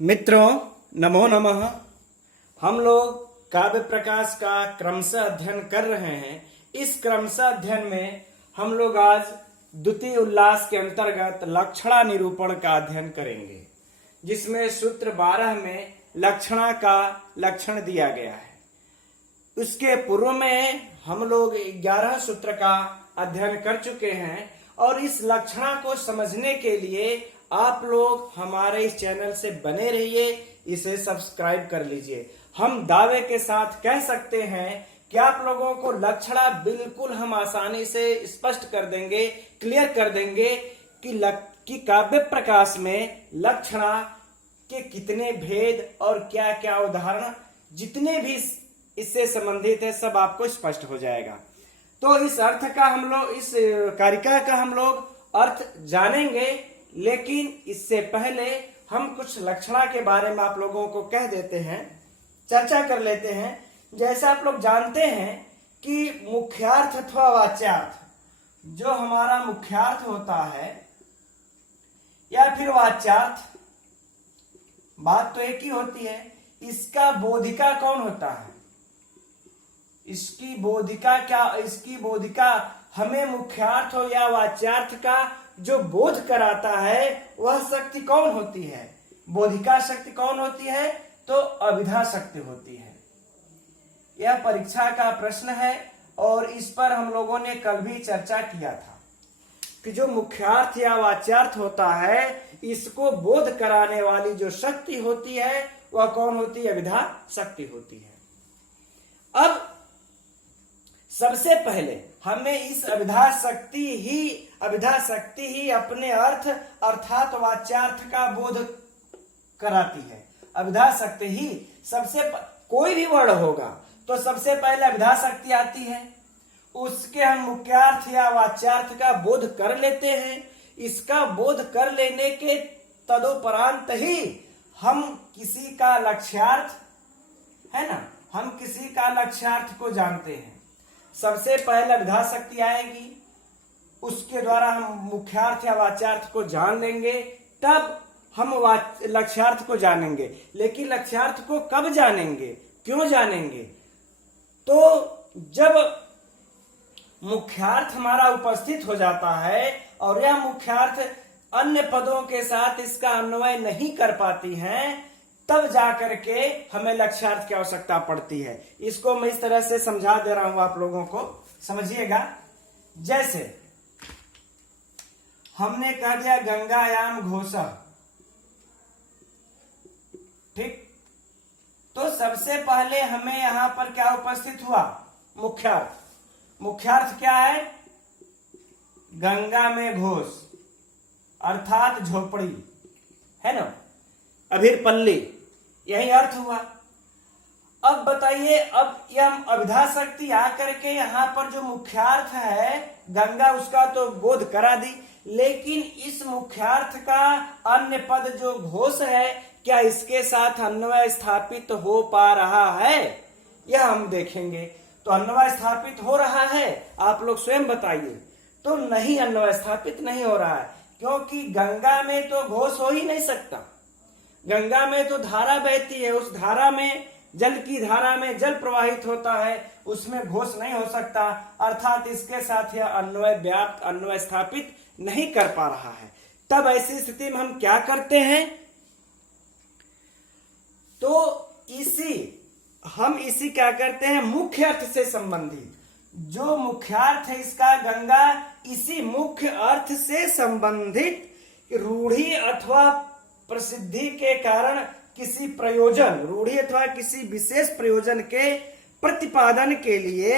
मित्रों, नमो नमः। हम लोग काव्य प्रकाश का क्रमशः अध्ययन कर रहे हैं। इस क्रमशः अध्ययन में हम लोग आज द्वितीय उल्लास के अंतर्गत लक्षणा निरूपण का अध्ययन करेंगे, जिसमें सूत्र 12 में लक्षणा का लक्षण दिया गया है। उसके पूर्व में हम लोग 11 सूत्र का अध्ययन कर चुके हैं और इस लक्षणा को समझने के लिए आप लोग हमारे इस चैनल से बने रहिए, इसे सब्सक्राइब कर लीजिए। हम दावे के साथ कह सकते हैं कि आप लोगों को लक्षणा बिल्कुल हम आसानी से स्पष्ट कर देंगे, क्लियर कर देंगे कि काव्य प्रकाश में लक्षणा के कितने भेद और क्या क्या उदाहरण जितने भी इससे संबंधित है सब आपको स्पष्ट हो जाएगा। तो इस अर्थ का हम लोग इस कारिका का हम लोग अर्थ जानेंगे, लेकिन इससे पहले हम कुछ लक्षणा के बारे में आप लोगों को कह देते हैं, चर्चा कर लेते हैं। जैसे आप लोग जानते हैं कि मुख्यार्थ अथवा वाच्यार्थ, जो हमारा मुख्यार्थ होता है या फिर वाच्यार्थ, बात तो एक ही होती है। इसका बोधिका कौन होता है? इसकी बोधिका हमें मुख्यार्थ हो या वाच्यार्थ का जो बोध कराता है वह शक्ति कौन होती है? बोधिका शक्ति कौन होती है? तो अभिधा शक्ति होती है। यह परीक्षा का प्रश्न है और इस पर हम लोगों ने कल भी चर्चा किया था कि जो मुख्यार्थ या वाच्यार्थ होता है, इसको बोध कराने वाली जो शक्ति होती है वह कौन होती है? अभिधा शक्ति होती है। अब सबसे पहले हमें इस अभिधा शक्ति ही अपने अर्थ अर्थात वाच्यार्थ का बोध कराती है। अभिधा शक्ति ही कोई भी वर्ण होगा तो सबसे पहले अभिधा शक्ति आती है, उसके हम मुख्यार्थ या वाच्यार्थ का बोध कर लेते हैं। इसका बोध कर लेने के तदोपरांत ही हम किसी का लक्ष्यार्थ है ना, हम किसी का लक्ष्यार्थ को जानते हैं। सबसे पहले अभिधा शक्ति आएगी, उसके द्वारा हम मुख्यार्थ या वाच्यार्थ को जान लेंगे, तब हम लक्ष्यार्थ को जानेंगे। लेकिन लक्ष्यार्थ को कब जानेंगे, क्यों जानेंगे? तो जब मुख्यार्थ हमारा उपस्थित हो जाता है और यह मुख्यार्थ अन्य पदों के साथ इसका अन्वय नहीं कर पाती हैं, तब जाकर के हमें लक्ष्यार्थ की आवश्यकता पड़ती है। इसको मैं इस तरह से समझा दे रहा हूं, आप लोगों को समझिएगा। जैसे हमने कह दिया गंगायाम घोषः, ठीक, तो सबसे पहले हमें यहां पर क्या उपस्थित हुआ? मुख्यार्थ। मुख्यार्थ क्या है? गंगा में घोष अर्थात झोपड़ी है ना, अभिरपल्ली, यही अर्थ हुआ। अब बताइए, अब यह अभिधा शक्ति आकर के यहाँ पर जो मुख्यार्थ है गंगा, उसका तो बोध करा दी, लेकिन इस मुख्यार्थ का अन्य पद जो घोष है, क्या इसके साथ अन्वय स्थापित हो पा रहा है? यह हम देखेंगे। तो अन्वय स्थापित हो रहा है? आप लोग स्वयं बताइए। तो नहीं, अन्वय स्थापित नहीं हो रहा है, क्योंकि गंगा में तो घोष हो ही नहीं सकता। गंगा में तो धारा बहती है, उस धारा में जल की धारा में जल प्रवाहित होता है, उसमें घोष नहीं हो सकता। अर्थात इसके साथ यह अन्वय स्थापित नहीं कर पा रहा है। तब ऐसी स्थिति में हम क्या करते हैं? तो इसी क्या करते हैं? मुख्य अर्थ से संबंधित जो मुख्यार्थ है इसका गंगा, इसी मुख्य अर्थ से संबंधित रूढ़ि अथवा प्रसिद्धि के कारण किसी प्रयोजन, रूढ़ि अथवा किसी विशेष प्रयोजन के प्रतिपादन के लिए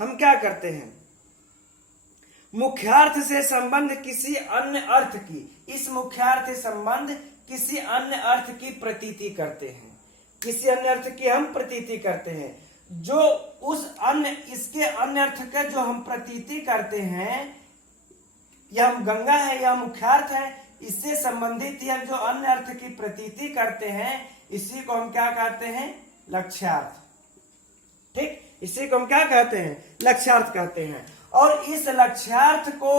हम क्या करते हैं? मुख्यार्थ से संबंध किसी अन्य अर्थ की, इस मुख्यार्थ से संबंध किसी अन्य अर्थ की प्रतीति करते हैं। किसी अन्य अर्थ की हम प्रतीति करते हैं, जो इसके अन्य अर्थ का जो हम प्रतीति करते हैं, यह गंगा है या मुख्यार्थ है, इससे संबंधित यह जो अन्य अर्थ की प्रतीति करते हैं, इसी को हम क्या कहते हैं? लक्ष्यार्थ। ठीक, इसी को हम क्या कहते हैं? लक्ष्यार्थ कहते हैं। और इस लक्ष्यार्थ को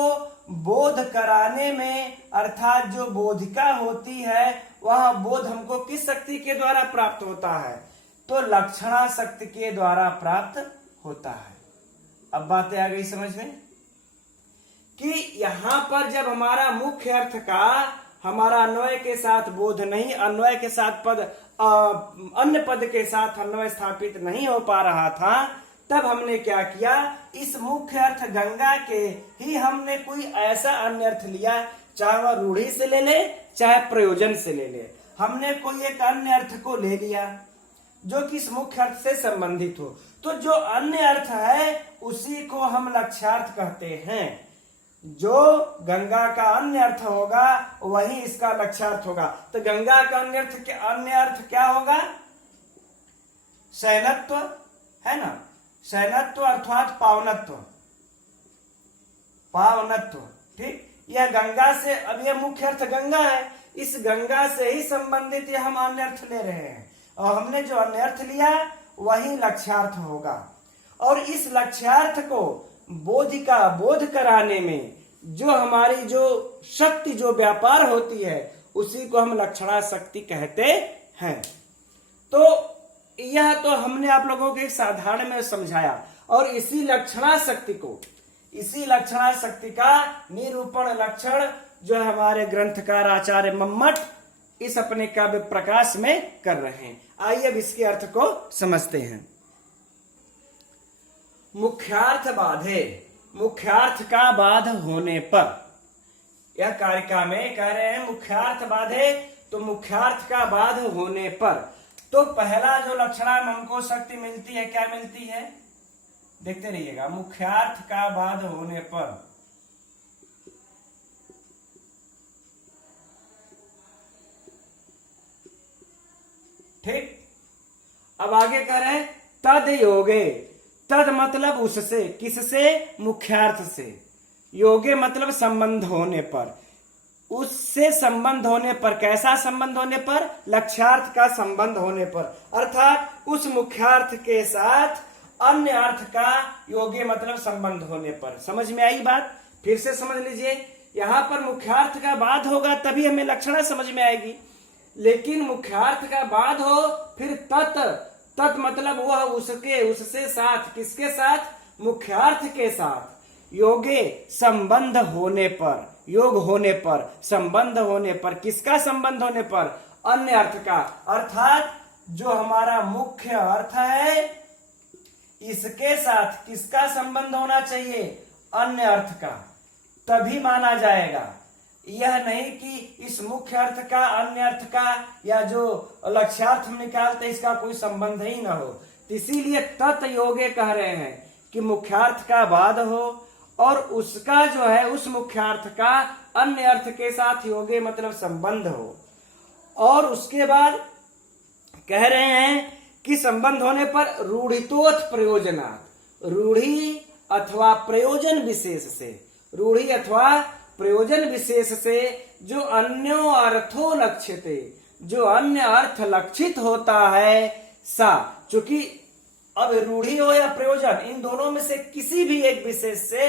बोध कराने में, अर्थात जो बोधिका होती है वह बोध हमको किस शक्ति के द्वारा प्राप्त होता है? तो लक्षणा शक्ति के द्वारा प्राप्त होता है। अब बातें आ गई समझ में कि यहां पर जब हमारा मुख्य अर्थ का हमारा अन्वय के साथ बोध नहीं, अन्वय के साथ पद अन्य पद के साथ अन्वय स्थापित नहीं हो पा रहा था, तब हमने क्या किया, इस मुख्य अर्थ गंगा के ही हमने कोई ऐसा अन्य अर्थ लिया, चाहे वह रूढ़ी से ले ले चाहे प्रयोजन से ले ले, हमने कोई एक अन्य अर्थ को ले लिया जो कि इस मुख्य अर्थ से संबंधित हो। तो जो अन्य अर्थ है उसी को हम लक्ष्यार्थ कहते हैं। जो गंगा का अन्य अर्थ होगा वही इसका लक्ष्यार्थ होगा। तो गंगा का अन्य अर्थ क्या होगा? शयनत्व, है ना, शयनत्व अर्थात पावनत्व, पावनत्व। ठीक, यह गंगा से, अब यह मुख्य अर्थ गंगा है, इस गंगा से ही संबंधित यह हम अन्य अर्थ ले रहे हैं और हमने जो अन्य अर्थ लिया वही लक्ष्यार्थ होगा। और इस लक्ष्यार्थ को बोध कराने में जो हमारी जो शक्ति, जो व्यापार होती है, उसी को हम लक्षणा शक्ति कहते हैं। तो यह तो हमने आप लोगों को एक साधारण में समझाया और इसी लक्षणा शक्ति का निरूपण लक्षण जो हमारे ग्रंथकार आचार्य मम्मट इस अपने काव्य प्रकाश में कर रहे हैं। आइए अब इसके अर्थ को समझते हैं। मुख्यार्थ बाधे, मुख्यार्थ का बाध होने पर, यह कारिका में कह रहे हैं मुख्यार्थ बाधे, तो मुख्यार्थ का बाध होने पर तो पहला जो लक्षणा हमको शक्ति मिलती है, क्या मिलती है? देखते रहिएगा। मुख्यार्थ का बाध होने पर ठीक, अब आगे कह रहे हैं तद योगे, तद मतलब उससे, किससे? मुख्यार्थ से। योगे मतलब संबंध होने पर, उससे संबंध होने पर, कैसा संबंध होने पर? लक्ष्यार्थ का संबंध होने पर, अर्थात उस मुख्यार्थ के साथ अन्य अर्थ का योगे मतलब संबंध होने पर। समझ में आई बात? फिर से समझ लीजिए, यहां पर मुख्यार्थ का बाध होगा तभी हमें लक्षणा समझ में आएगी, लेकिन मुख्यार्थ का बाध हो फिर तत् मतलब वह उसके, उससे साथ, किसके साथ? मुख्यार्थ के साथ योगे संबंध होने पर, योग होने पर, संबंध होने पर, किसका संबंध होने पर? अन्य अर्थ का, अर्थात जो हमारा मुख्य अर्थ है इसके साथ किसका संबंध होना चाहिए? अन्य अर्थ का, तभी माना जाएगा। यह नहीं कि इस मुख्य अर्थ का अन्य अर्थ का या जो लक्ष्यार्थ हम निकालते इसका कोई संबंध ही ना हो। इसीलिए तत् योगे कह रहे हैं कि मुख्यार्थ का बाध हो और उसका जो है उस मुख्यार्थ का अन्य अर्थ के साथ योगे मतलब संबंध हो। और उसके बाद कह रहे हैं कि संबंध होने पर रूढ़ितोथ प्रयोजनात्, रूढ़ी अथवा प्रयोजन विशेष से, रूढ़ी अथवा प्रयोजन विशेष से जो अन्यो अर्थो लक्ष्यते, जो अन्य अर्थ लक्षित होता है सा, चूंकि अब रूढ़ी हो या प्रयोजन, इन दोनों में से किसी भी एक विशेष से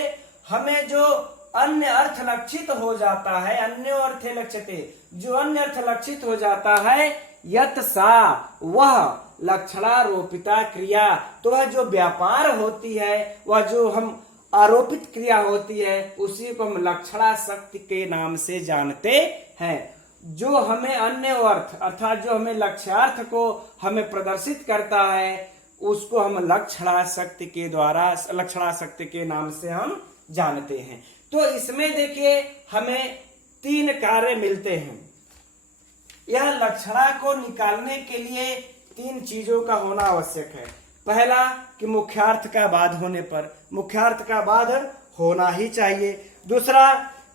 हमें जो अन्य अर्थ लक्षित हो जाता है, अन्यो अर्थे लक्ष्यते, जो अन्य अर्थ लक्षित हो जाता है, यत सा, वह लक्षणारोपिता क्रिया, तो वह जो व्यापार होती है, वह जो हम आरोपित क्रिया होती है, उसी को हम लक्षणा शक्ति के नाम से जानते हैं। जो हमें अन्य अर्थ अर्थात जो हमें लक्ष्यार्थ को हमें प्रदर्शित करता है उसको हम लक्षणा शक्ति के द्वारा, लक्षणा शक्ति के नाम से हम जानते हैं। तो इसमें देखिए हमें 3 कार्य मिलते हैं। यह लक्षणा को निकालने के लिए 3 चीजों का होना आवश्यक है। पहला कि मुख्यार्थ का बाध होने पर, मुख्यार्थ का बाध होना ही चाहिए। दूसरा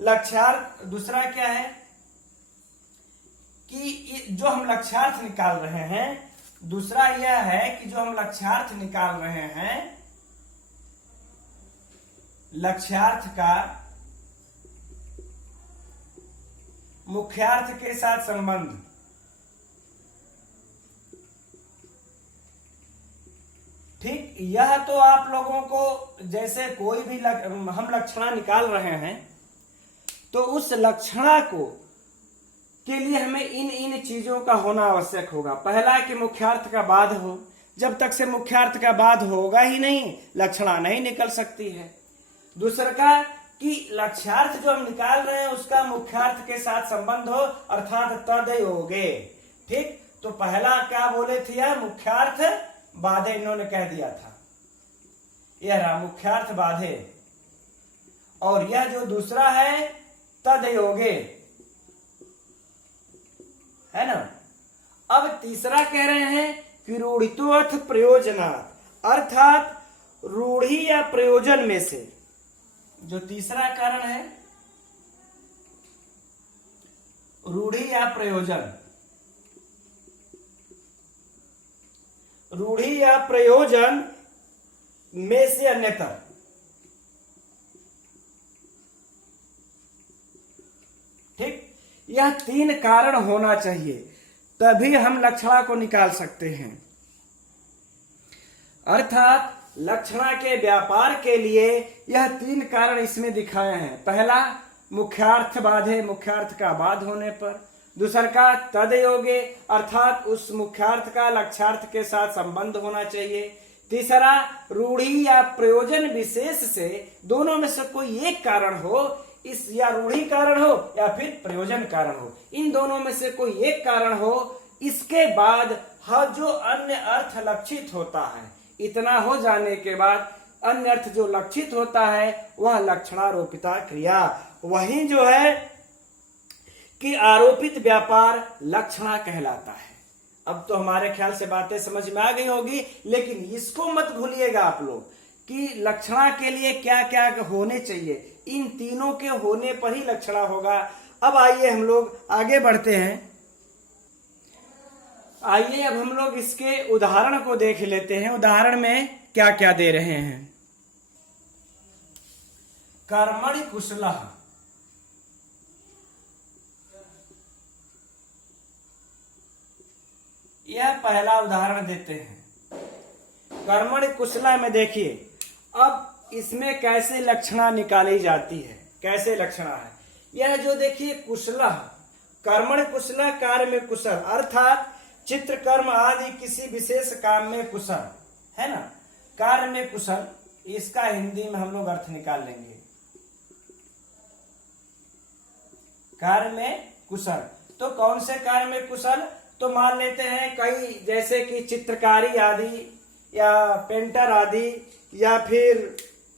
लक्ष्यार्थ, दूसरा क्या है कि जो हम लक्ष्यार्थ निकाल रहे हैं, दूसरा यह है कि जो हम लक्ष्यार्थ निकाल रहे हैं, लक्ष्यार्थ का मुख्यार्थ के साथ संबंध, ठीक। यह तो आप लोगों को जैसे कोई भी हम लक्षणा निकाल रहे हैं तो उस लक्षणा को के लिए हमें इन इन चीजों का होना आवश्यक होगा। पहला कि मुख्यार्थ का बाध हो, जब तक से मुख्यार्थ का बाध होगा ही नहीं लक्षणा नहीं निकल सकती है। दूसरा का कि लक्ष्यार्थ जो हम निकाल रहे हैं उसका मुख्यार्थ के साथ संबंध हो, अर्थात तदयोगे। ठीक, तो पहला क्या बोले थे यार, मुख्यार्थ बाधे इन्होंने कह दिया था, यह रहा मुख्यार्थ बाधे, और यह जो दूसरा है तदयोगे, है ना। अब तीसरा कह रहे हैं कि रूढ़ितो अर्थ प्रयोजनात्, अर्थात रूढ़ी या प्रयोजन में से। जो तीसरा कारण है रूढ़ी या प्रयोजन, रूढ़ी या प्रयोजन में से अन्यतर। ठीक, यह तीन कारण होना चाहिए तभी हम लक्षणा को निकाल सकते हैं। अर्थात लक्षणा के व्यापार के लिए यह तीन कारण इसमें दिखाए हैं। पहला मुख्यार्थ बाधे, मुख्यार्थ का बाध होने पर। दूसरा का तदयोगे, अर्थात उस मुख्यार्थ का लक्ष्यार्थ के साथ संबंध होना चाहिए। तीसरा रूढ़ी या प्रयोजन विशेष से, दोनों में से कोई एक कारण हो, इस या रूढ़ी कारण हो या फिर प्रयोजन कारण हो, इन दोनों में से कोई एक कारण हो। इसके बाद जो अन्य अर्थ लक्षित होता है, इतना हो जाने के बाद अन्य अर्थ जो लक्षित होता है वह लक्षणारोपिता क्रिया, वही जो है कि आरोपित व्यापार लक्षणा कहलाता है। अब तो हमारे ख्याल से बातें समझ में आ गई होगी, लेकिन इसको मत भूलिएगा आप लोग कि लक्षणा के लिए क्या क्या होने चाहिए। इन तीनों के होने पर ही लक्षणा होगा। अब आइए हम लोग आगे बढ़ते हैं। आइए अब हम लोग इसके उदाहरण को देख लेते हैं। उदाहरण में क्या क्या दे रहे हैं। कर्मणि कुशलः, यह पहला उदाहरण देते हैं। कर्मणि कुशलः में देखिए अब इसमें कैसे लक्षणा निकाली जाती है, कैसे लक्षणा है। यह जो देखिए कुशलः, कर्मणि कुशलः कार्य में कुशल, अर्थात चित्र कर्म आदि किसी विशेष काम में कुशल, है ना। कार्य में कुशल, इसका हिंदी में हम लोग अर्थ निकाल लेंगे। कार्य में कुशल, तो कौन से कार्य में कुशल, तो मान लेते हैं कई, जैसे कि चित्रकारी आदि या पेंटर आदि, या फिर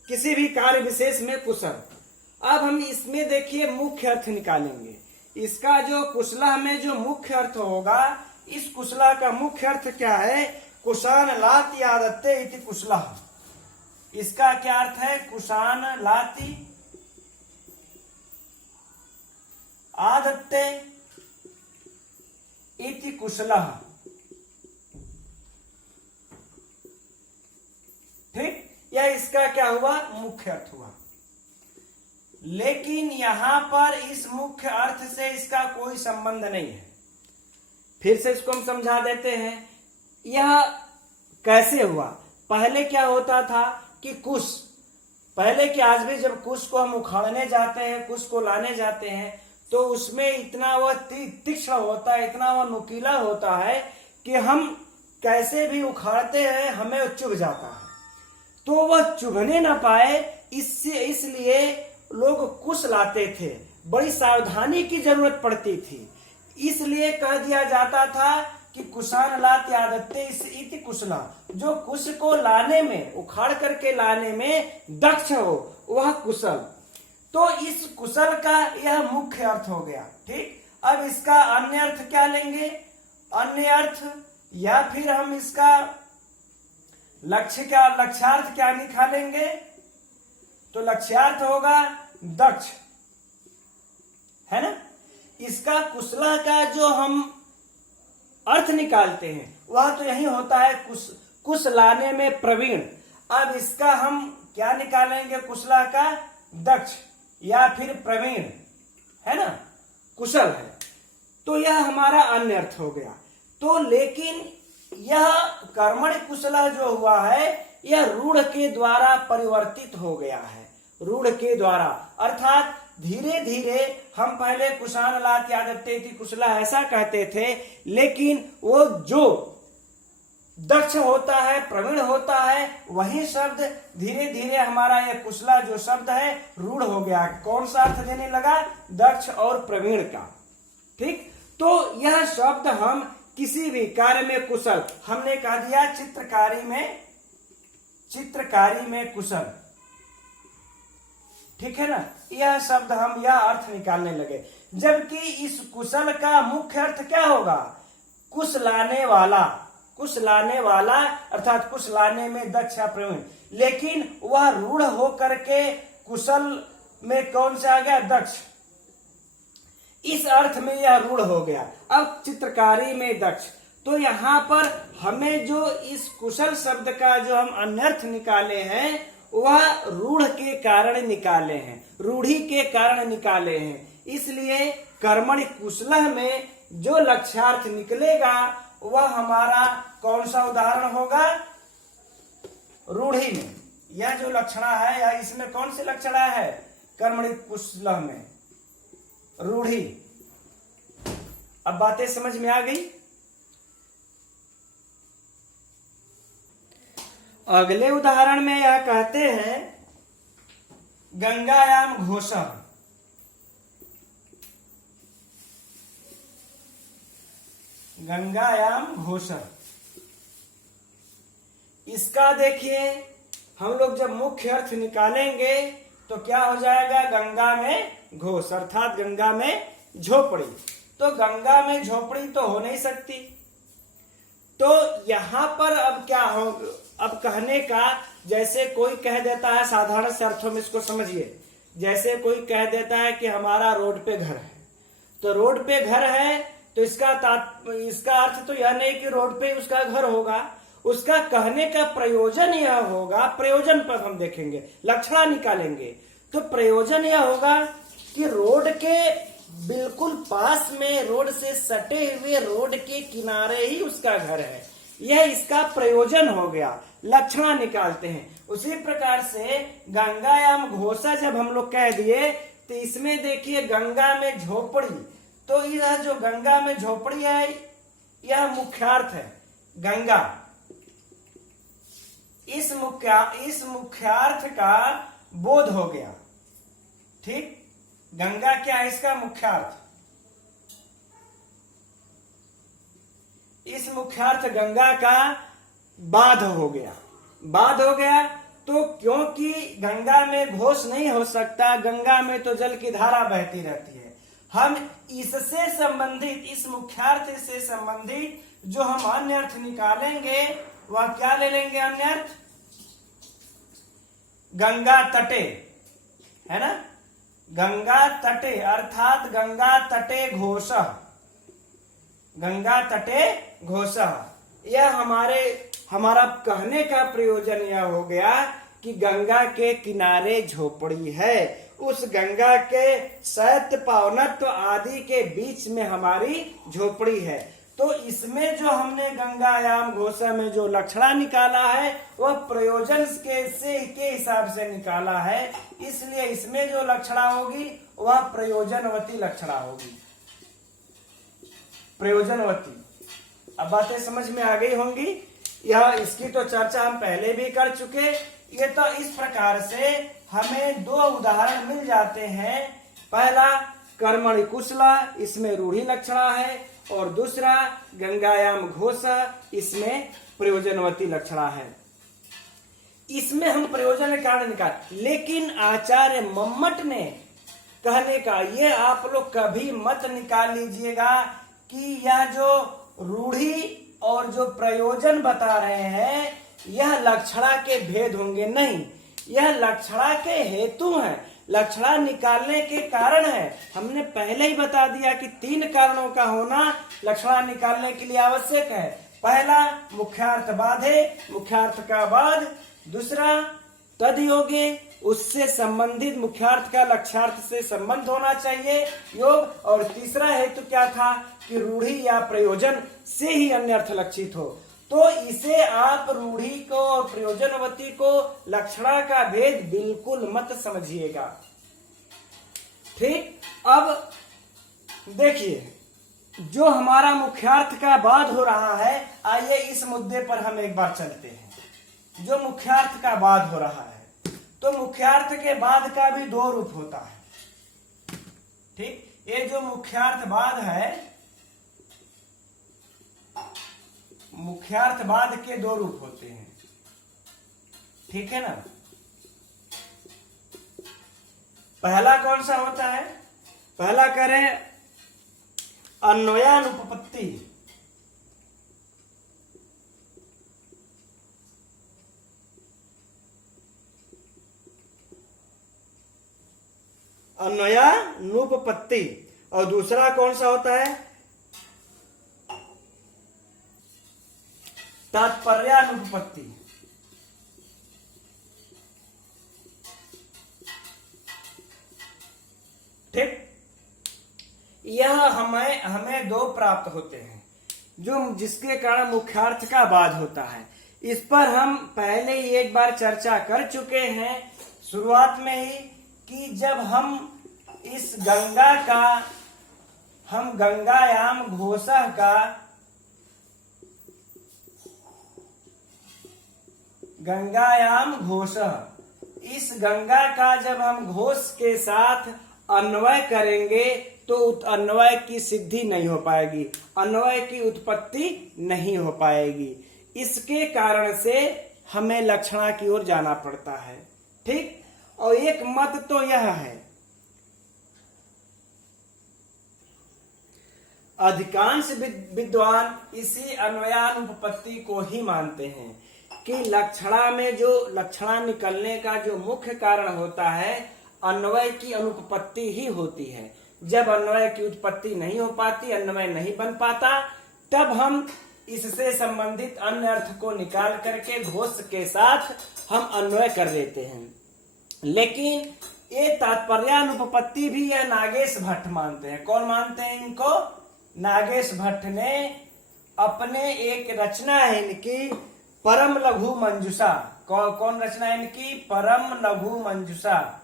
किसी भी कार्य विशेष में कुशल। अब हम इसमें देखिए मुख्य अर्थ निकालेंगे। इसका जो कुशलः में जो मुख्य अर्थ होगा, इस कुशलः का मुख्य अर्थ क्या है, कुशान लाति आदत्ते इति कुशलः। इसका क्या अर्थ है, कुशान लाति आदत्ते इति कुशलः। ठीक, यह इसका क्या हुआ, मुख्य अर्थ हुआ। लेकिन यहां पर इस मुख्य अर्थ से इसका कोई संबंध नहीं है। फिर से इसको हम समझा देते हैं। यह कैसे हुआ, पहले क्या होता था कि कुश, पहले कि आज भी जब कुश को हम उखाड़ने जाते हैं, कुश को लाने जाते हैं, तो उसमें इतना वह तीक्ष्ण होता है, इतना वह नुकीला होता है कि हम कैसे भी उखाड़ते हैं हमें चुभ जाता है। तो वह चुभने ना पाए, इसलिए लोग कुश लाते थे, बड़ी सावधानी की जरूरत पड़ती थी। इसलिए कह दिया जाता था कि कुशान लाति आदत्ते इति कुशलः, जो कुश को लाने में, उखाड़ करके लाने में दक्ष हो वह कुशल। तो इस कुशल का यह मुख्य अर्थ हो गया। ठीक, अब इसका अन्य अर्थ क्या लेंगे, अन्य अर्थ, या फिर हम इसका लक्ष्यार्थ क्या निकालेंगे, तो लक्ष्यार्थ होगा दक्ष, है ना। इसका कुशलः का जो हम अर्थ निकालते हैं वह तो यही होता है कुश लाने में प्रवीण। अब इसका हम क्या निकालेंगे, कुशलः का दक्ष या फिर प्रवीण, है ना, कुशल है। तो यह हमारा अन्य अर्थ हो गया। तो लेकिन यह कर्मणि कुशलः जो हुआ है यह रूढ़ के द्वारा परिवर्तित हो गया है। रूढ़ के द्वारा, अर्थात धीरे धीरे हम पहले कुशान लात यादत्ते थी कुशला ऐसा कहते थे, लेकिन वो जो दक्ष होता है, प्रवीण होता है, वही शब्द धीरे धीरे हमारा यह कुशला जो शब्द है रूढ़ हो गया। कौन सा अर्थ देने लगा? दक्ष और प्रवीण का। ठीक, तो यह शब्द हम किसी भी कार्य में कुशल, हमने कह दिया चित्रकारी में कुशल, ठीक है ना। यह शब्द हम यह अर्थ निकालने लगे, जबकि इस कुशल का मुख्य अर्थ क्या होगा? कुश लाने वाला अर्थात कुश लाने में दक्ष या प्रवीण, लेकिन वह रूढ़ होकर के कुशल में कौन सा आ गया? दक्ष। इस अर्थ में यह रूढ़ हो गया। अब चित्रकारी में दक्ष, तो यहाँ पर हमें जो इस कुशल शब्द का जो हम अनर्थ निकाले हैं वह रूढ़ के कारण निकाले हैं, रूढ़ी के कारण निकाले हैं। इसलिए कर्मणि कुशलः में जो लक्ष्यार्थ निकलेगा वह हमारा कौन सा उदाहरण होगा? रूढ़ी में। यह जो लक्षणा है या इसमें कौन सी लक्षणा है? कर्मणि कुशलः में रूढ़ी। अब बातें समझ में आ गई। अगले उदाहरण में यह कहते हैं गंगायाम घोषः। गंगायाम घोषः, इसका देखिए हम लोग जब मुख्य अर्थ निकालेंगे तो क्या हो जाएगा? गंगा में घोष अर्थात गंगा में झोपड़ी। तो गंगा में झोपड़ी तो हो नहीं सकती, तो यहां पर अब क्या हो? अब कहने का, जैसे कोई कह देता है, साधारण से अर्थों में इसको समझिए, जैसे कोई कह देता है कि हमारा रोड पे घर है, तो रोड पे घर है तो इसका अर्थ तो यह नहीं कि रोड पे उसका घर होगा, उसका कहने का प्रयोजन यह होगा, प्रयोजन पर हम देखेंगे, लक्षणा निकालेंगे, तो प्रयोजन यह होगा कि रोड के बिल्कुल पास में, रोड से सटे हुए रोड के किनारे ही उसका घर है, यह इसका प्रयोजन हो गया, लक्षणा निकालते हैं। उसी प्रकार से गंगायाम घोषा जब हम लोग कह दिए तो इसमें देखिए गंगा में झोपड़ी, तो यह जो गंगा में झोपड़ी है यह मुख्यार्थ है गंगा। इस मुख्यार्थ का बोध हो गया। ठीक, गंगा क्या है? इसका मुख्यार्थ, इस मुख्यार्थ गंगा का बाध हो गया। बाध हो गया तो क्योंकि गंगा में घोष नहीं हो सकता, गंगा में तो जल की धारा बहती रहती है, हम इससे संबंधित, इस मुख्यार्थ से संबंधित जो हम अन्य अर्थ निकालेंगे वह क्या ले लेंगे? अन्य अर्थ गंगा तटे, है ना। गंगा तटे अर्थात गंगा तटे घोषः, गंगा तटे घोषः। यह हमारा कहने का प्रयोजन यह हो गया कि गंगा के किनारे झोपड़ी है, उस गंगा के शैत्य पावनत्व आदि के बीच में हमारी झोपड़ी है। तो इसमें जो हमने गंगायाम घोषा में जो लक्षणा निकाला है वह प्रयोजन के हिसाब से निकाला है, इसलिए इसमें जो लक्षणा होगी वह प्रयोजनवती लक्षणा होगी, प्रयोजनवती। अब बातें समझ में आ गई होंगी। यह इसकी तो चर्चा हम पहले भी कर चुके। ये तो इस प्रकार से हमें दो उदाहरण मिल जाते हैं। पहला कर्मणि कुशला, इसमें रूढ़ी लक्षणा है, और दूसरा गंगायाम घोषा, इसमें प्रयोजनवती लक्षणा है। इसमें हम प्रयोजन के कारण निकाल, लेकिन आचार्य मम्मट ने कहने का ये आप लोग कभी मत निकाल लीजिएगा कि यह जो रूढ़ी और जो प्रयोजन बता रहे हैं यह लक्षणा के भेद होंगे, नहीं, यह लक्षणा के हेतु हैं, लक्षणा निकालने के कारण है। हमने पहले ही बता दिया कि 3 कारणों का होना लक्षणा निकालने के लिए आवश्यक है। पहला मुख्यार्थ बाधे, मुख्यार्थ का बाध, दूसरा तदयोगे, उससे संबंधित मुख्यार्थ का लक्ष्यार्थ से संबंध होना चाहिए योग, और तीसरा हेतु क्या था कि रूढ़ी या प्रयोजन से ही अन्य अर्थ लक्षित हो। तो इसे आप रूढ़ी को और प्रयोजनवती को लक्षणा का भेद बिल्कुल मत समझिएगा, ठीक। अब देखिए, जो हमारा मुख्यार्थ का बाद हो रहा है, आइए इस मुद्दे पर हम एक बार चलते हैं। जो मुख्यार्थ का बाद हो रहा है, तो मुख्यार्थ के बाद का भी दो रूप होता है। ठीक, ये जो मुख्यार्थ बाद है, मुख्यार्थ बाद के दो रूप होते हैं। ठीक है ना। पहला कौन सा होता है? पहला करें अन्वयानुपपत्ति। अन्वयानुपपत्ति। और दूसरा कौन सा होता है? तात्पर्यानुपपत्ति। ठीक, यह हमें दो प्राप्त होते हैं, जो जिसके कारण मुख्यार्थ का बाद होता है। इस पर हम पहले ही एक बार चर्चा कर चुके हैं शुरुआत में ही, कि जब हम इस गंगायाम घोषः का इस गंगा का जब हम घोष के साथ अन्वय करेंगे तो अन्वय की सिद्धि नहीं हो पाएगी, अन्वय की उत्पत्ति नहीं हो पाएगी। इसके कारण से हमें लक्षणा की ओर जाना पड़ता है। ठीक, और एक मत तो यह है, अधिकांश विद्वान इसी अन्वयानुपपत्ति को ही मानते हैं कि लक्षणा में जो लक्षणा निकलने का जो मुख्य कारण होता है, अन्वय की अनुपपत्ति ही होती है। जब अन्वय की उत्पत्ति नहीं हो पाती, अन्वय नहीं बन पाता, तब हम इससे संबंधित अन्य अर्थ को निकाल करके घोष के साथ हम अन्वय कर लेते हैं। लेकिन ये तात्पर्यानुपपत्ति भी यह नागेश भट्ट मानते हैं। कौन मानते हैं इनको? नागेश भट्ट ने अपने एक रचना है इनकी परम लघु मंजूषा। कौन रचना है इनकी? परम लघु मंजूषा।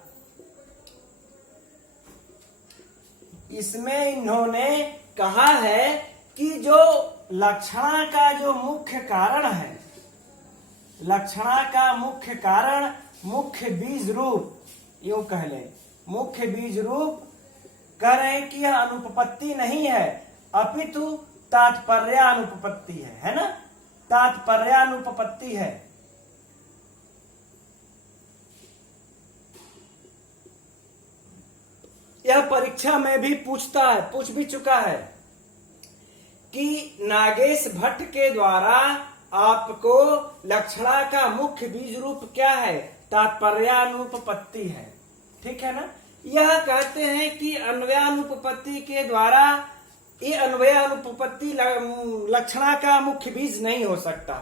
इसमें इन्होंने कहा है कि जो लक्षणा का जो मुख्य कारण है, लक्षणा का मुख्य कारण मुख्य बीज रूप, यूं कह लें, मुख्य बीज रूप कह रहे हैं कि यह अनुपपत्ति नहीं है, अपितु तात्पर्यानुपपत्ति है ना, तात्पर्यानुपपत्ति है। यह परीक्षा में भी पूछ भी चुका है कि नागेश भट्ट के द्वारा आपको लक्षणा का मुख्य बीज रूप क्या है? तात्पर्यानुपपत्ति है। ठीक है ना। यह कहते हैं कि अन्वयानुपपत्ति के द्वारा ये अन्वयानुपपत्ति लक्षणा का मुख्य बीज नहीं हो सकता।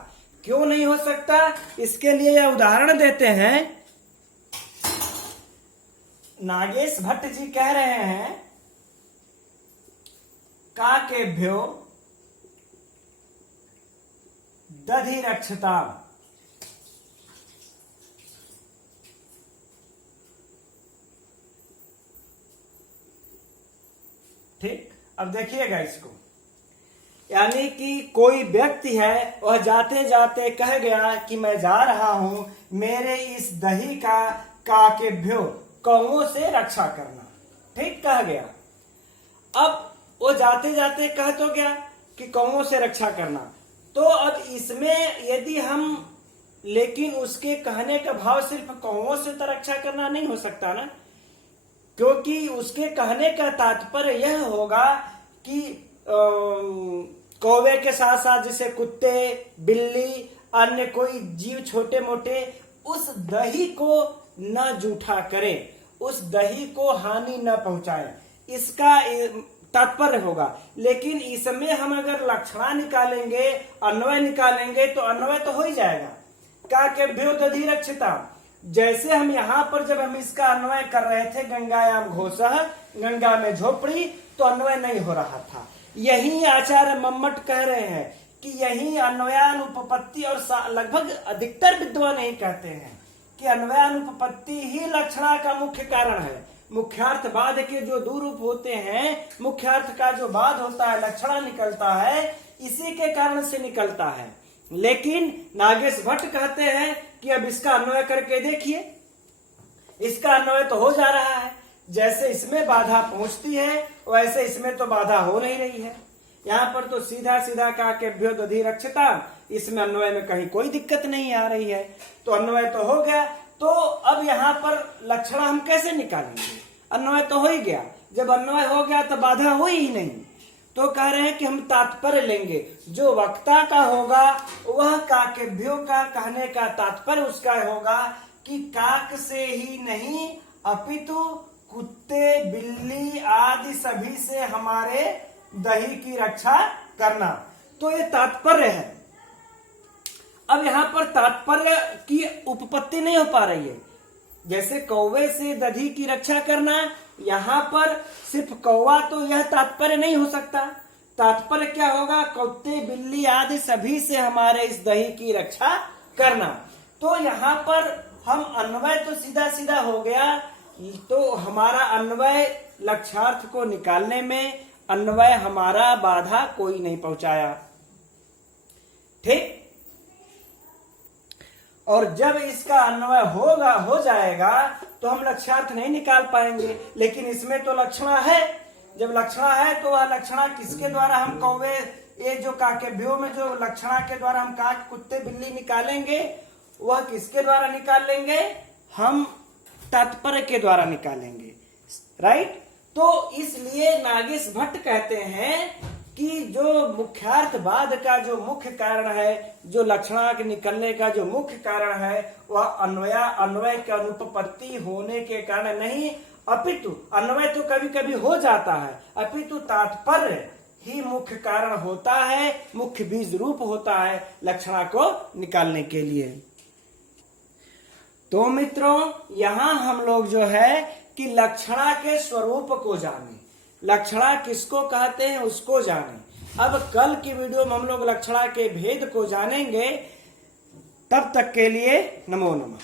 क्यों नहीं हो सकता? इसके लिए यह उदाहरण देते हैं। नागेश भट्ट जी कह रहे हैं, काकेभ्यो दधिरक्षता। ठीक, अब देखिएगा इसको, यानी कि कोई व्यक्ति है, वह जाते जाते कह गया कि मैं जा रहा हूं, मेरे इस दही का काकेभ्यो कौओं से रक्षा करना। ठीक, कह गया। अब वो जाते जाते कह तो गया कि कौओं से रक्षा करना, तो अब इसमें यदि हम, लेकिन उसके कहने का भाव सिर्फ कौओं से तो रक्षा करना नहीं हो सकता ना, क्योंकि उसके कहने का तात्पर्य यह होगा कि कौवे के साथ साथ जैसे कुत्ते, बिल्ली, अन्य कोई जीव छोटे मोटे उस दही को न जूठा करें, उस दही को हानि न पहुंचाएं, इसका तात्पर्य होगा। लेकिन इसमें हम अगर लक्षणा निकालेंगे, अन्वय निकालेंगे, तो अन्वय तो हो ही जाएगा। काकेभ्यो दधिरक्षता, जैसे हम यहाँ पर जब हम इसका अन्वय कर रहे थे, गंगायाम घोषः, गंगा में झोपड़ी, तो अन्वय नहीं हो रहा था। यही आचार्य मम्मट कह रहे हैं कि यही अन्वयानुपपत्ति, और लगभग अधिकतर विद्वान यही कहते हैं कि अन्वयानुपपत्ति ही लक्षणा का मुख्य कारण है। मुख्यार्थ बाद के जो दो रूप होते हैं, मुख्यार्थ का जो बाद होता है, लक्षणा निकलता है, इसी के कारण से निकलता है। लेकिन नागेश भट्ट कहते हैं कि अब इसका अन्वय करके देखिए, इसका अन्वय तो हो जा रहा है, जैसे इसमें बाधा पहुंचती है वैसे इसमें तो बाधा हो नहीं रही है। यहाँ पर तो सीधा सीधा काकेभ्यो दधि रक्षता, इसमें अन्वय में कहीं कोई दिक्कत नहीं आ रही है, तो अन्वय तो हो गया। तो अब यहाँ पर लक्षणा हम कैसे निकालेंगे? अन्वय तो हो ही गया, जब अन्वय हो गया तो बाधा हुई ही नहीं। तो कह रहे हैं कि हम तात्पर्य लेंगे, जो वक्ता का होगा वह काकेभ्यो का कहने का तात्पर्य उसका होगा कि काक से ही नहीं अपितु कुत्ते, बिल्ली आदि सभी से हमारे दही की रक्षा करना। तो ये तात्पर्य है। अब यहाँ पर तात्पर्य की उपपत्ति नहीं हो पा रही है। जैसे कौवे से दही की रक्षा करना, यहाँ पर सिर्फ कौवा, तो यह तात्पर्य नहीं हो सकता। तात्पर्य क्या होगा? कुत्ते, बिल्ली आदि सभी से हमारे इस दही की रक्षा करना। तो यहाँ पर हम अन्वय तो सीधा सीधा हो गया, तो हमारा अन्वय लक्ष्यार्थ को निकालने में अन्वय हमारा बाधा कोई नहीं पहुंचाया। ठीक। और जब इसका अन्वय हो जाएगा तो हम लक्ष्यार्थ नहीं निकाल पाएंगे। लेकिन इसमें तो लक्षणा है, जब लक्षणा है तो वह लक्षणा किसके द्वारा हम कौवे, ये जो काकेभ्यो में जो लक्षणा के द्वारा हम काक, कुत्ते, बिल्ली निकालेंगे, वह किसके द्वारा निकाल लेंगे? हम तात्पर्य के द्वारा निकालेंगे। राइट। तो इसलिए नागेश भट्ट कहते हैं कि जो मुख्यार्थवाद का जो मुख्य कारण है, जो लक्षणा के निकलने का जो मुख्य कारण है, वह अन्वय के अनुपपत्ति होने के कारण नहीं, अपितु अन्वय तो कभी कभी हो जाता है, अपितु तात्पर्य ही मुख्य कारण होता है, मुख्य बीज रूप होता है लक्षणा को निकालने के लिए। तो मित्रों, यहाँ हम लोग जो है कि लक्षणा के स्वरूप को जाने, लक्षणा किसको कहते हैं उसको जाने। अब कल की वीडियो में हम लोग लक्षणा के भेद को जानेंगे। तब तक के लिए नमो नमः।